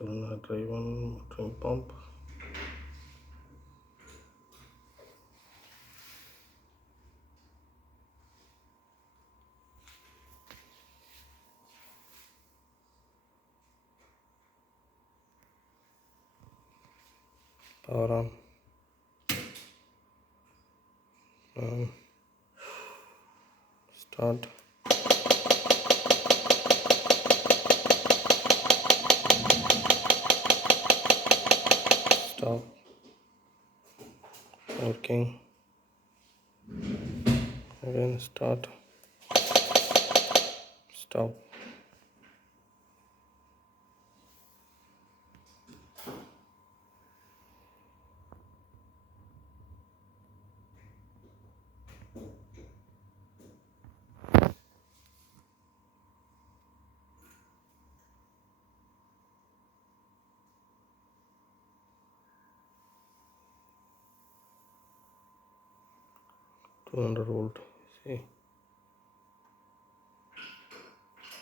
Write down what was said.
solenoid driven watering pump. Power on. Start. Stop. Working. Again start. Stop. $200 volt. See.